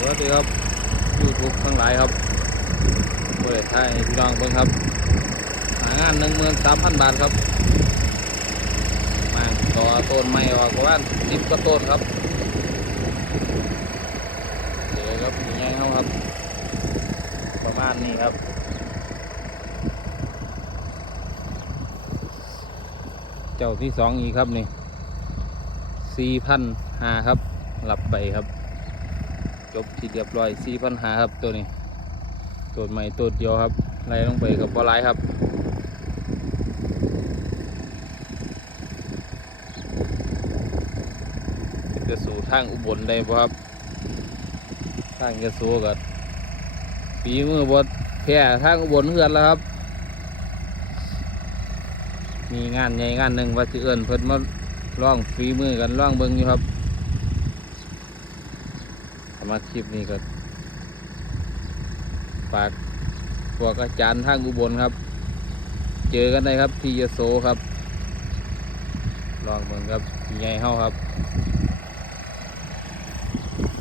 สวัสดีครับยูทูบทั้งหลายครับบริษัทให้พี่น้องเบิ่งครับหางานหนึ่งหมื่นสามพันบาทครับ มาต่อต้นไม้ออกประมาณสิบกว่าต้นครับเดี๋ยวครับยังไงเขาครับ ประมาณนี้ครับเจ้าที่สองอีกครับนี่สี่พันห้าครับรับไปครับ บที่เรียบร้อยสี่พันหาครับตัวนี้ตัวใหม่ตัวเดียวครับไล่ลงไปกับปลาไลครับจะสู่ทางอุบลได้ป่ครับทางจะสู่กับฝีมือบดแพร่ทางอุบลเฮือนแล้วครับ มีงานใหญ่งานหนึ่งว่าจะเอิญเพิ่นมาล่องฝีมือกันล่องเบิงอยู่ครับ สำหรับคลิปนี้ก็ฝากพวกอาจารย์ทางอุบลครับ เจอกันได้ครับที่ยโสครับ ลองเหมือนกับใหญ่เฮาครับ